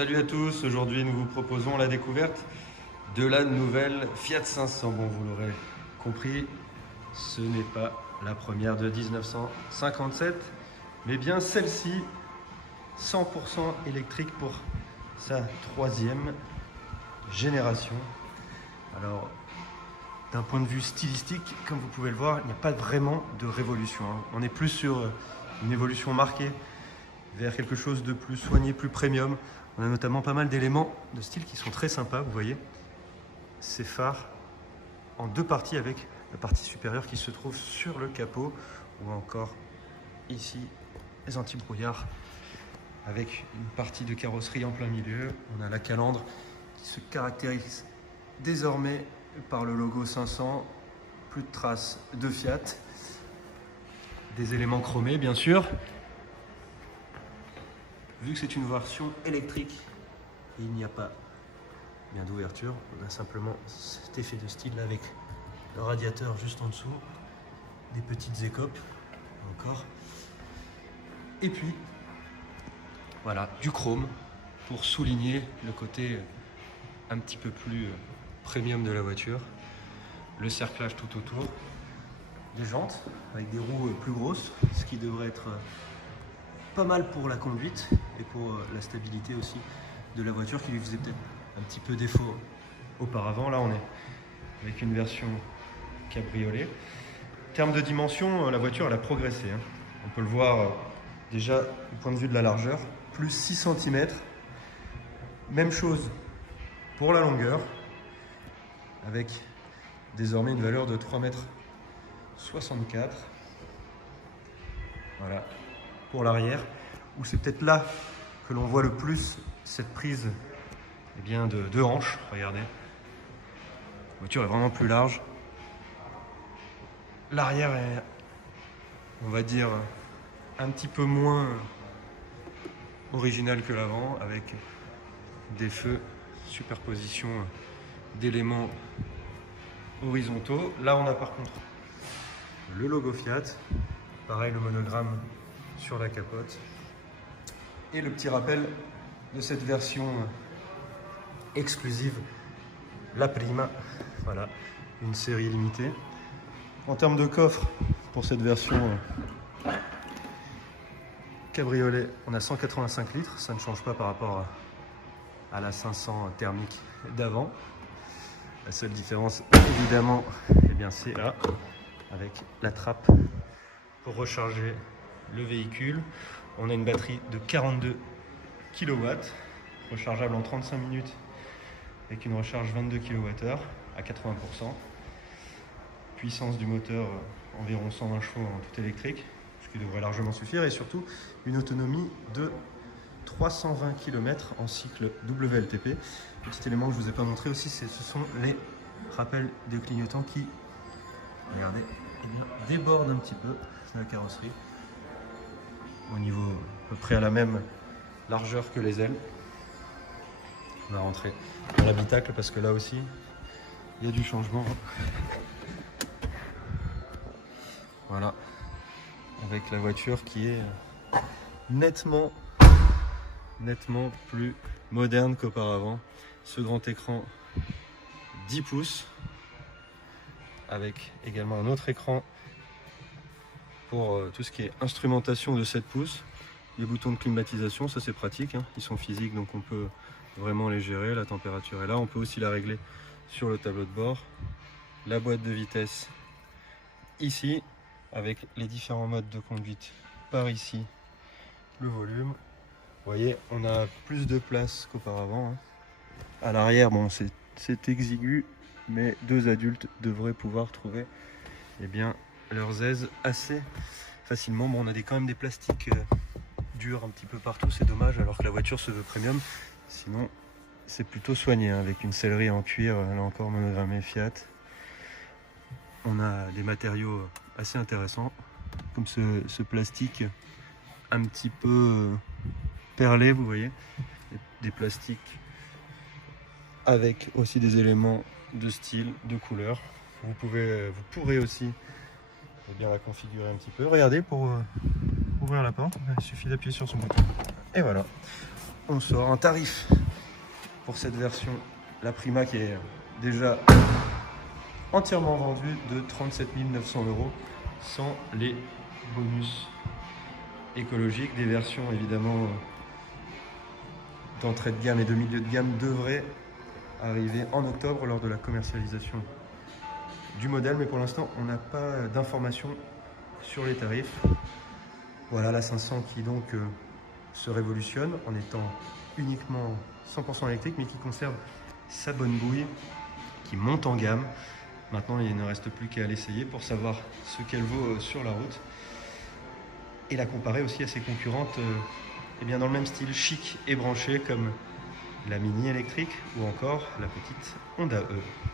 Salut à tous, aujourd'hui nous vous proposons la découverte de la nouvelle Fiat 500. Bon, vous l'aurez compris, ce n'est pas la première de 1957, mais bien celle-ci, 100% électrique pour sa troisième génération. Alors, d'un point de vue stylistique, comme vous pouvez le voir, il n'y a pas vraiment de révolution. On est plus sur une évolution marquée vers quelque chose de plus soigné, plus premium. On a notamment pas mal d'éléments de style qui sont très sympas, vous voyez. Ces phares en deux parties avec la partie supérieure qui se trouve sur le capot, ou encore ici les anti-brouillards avec une partie de carrosserie en plein milieu. On a la calandre qui se caractérise désormais par le logo 500, plus de traces de Fiat, des éléments chromés bien sûr. Vu que c'est une version électrique et il n'y a pas bien d'ouverture, on a simplement cet effet de style là avec le radiateur juste en dessous, des petites écopes encore, et puis voilà, du chrome pour souligner le côté un petit peu plus premium de la voiture, le cerclage tout autour, des jantes avec des roues plus grosses, ce qui devrait être pas mal pour la conduite et pour la stabilité aussi de la voiture qui lui faisait peut-être un petit peu défaut auparavant. Là on est avec une version cabriolet. En termes de dimension, la voiture elle a progressé. On peut le voir déjà du point de vue de la largeur, plus 6 cm. Même chose pour la longueur, avec désormais une valeur de 3,64 m. Voilà. Pour l'arrière, où c'est peut-être là que l'on voit le plus cette prise de hanche. Regardez, la voiture est vraiment plus large. L'arrière est, on va dire, un petit peu moins original que l'avant, avec des feux, superposition d'éléments horizontaux. Là on a par contre le logo Fiat, pareil le monogramme sur la capote, et le petit rappel de cette version exclusive, la Prima, voilà, une série limitée. En termes de coffre, pour cette version cabriolet, on a 185 litres, ça ne change pas par rapport à la 500 thermique d'avant. La seule différence, évidemment, eh bien, c'est là, avec la trappe pour recharger le véhicule. On a une batterie de 42 kW, rechargeable en 35 minutes avec une recharge 22 kWh à 80%. Puissance du moteur environ 120 chevaux en tout électrique, ce qui devrait largement suffire, et surtout une autonomie de 320 km en cycle WLTP. Petit élément que je ne vous ai pas montré aussi, ce sont les rappels de clignotants qui, regardez, débordent un petit peu la carrosserie, au niveau à peu près à la même largeur que les ailes. On va rentrer dans l'habitacle parce que là aussi il y a du changement. Voilà, avec la voiture qui est nettement plus moderne qu'auparavant. Ce grand écran 10 pouces avec également un autre écran pour tout ce qui est instrumentation de 7 pouces. Les boutons de climatisation, ça c'est pratique, ils sont physiques donc on peut vraiment les gérer. La température est là, on peut aussi la régler sur le tableau de bord. La boîte de vitesse ici avec les différents modes de conduite par ici, le volume. Vous voyez, on a plus de place qu'auparavant. À l'arrière, bon, c'est exigu, mais deux adultes devraient pouvoir trouver leurs aises assez facilement. Bon, on a quand même des plastiques durs un petit peu partout, c'est dommage, alors que la voiture se veut premium. Sinon, c'est plutôt soigné, avec une sellerie en cuir, là encore monogrammée Fiat. On a des matériaux assez intéressants, comme ce plastique un petit peu perlé, vous voyez, des plastiques avec aussi des éléments de style, de couleur. Vous pourrez aussi la configurer un petit peu. Regardez, pour ouvrir la porte, il suffit d'appuyer sur son bouton. Et voilà. on sort un tarif pour cette version, la Prima, qui est déjà entièrement vendue, de 37 900 € sans les bonus écologiques. Des versions évidemment d'entrée de gamme et de milieu de gamme devraient arriver en octobre lors de la commercialisation du modèle, mais pour l'instant on n'a pas d'informations sur les tarifs. Voilà la 500 qui donc se révolutionne en étant uniquement 100% électrique, mais qui conserve sa bonne bouille, qui monte en gamme. Maintenant il ne reste plus qu'à l'essayer pour savoir ce qu'elle vaut sur la route et la comparer aussi à ses concurrentes et bien dans le même style, chic et branché, comme la Mini électrique ou encore la petite Honda E.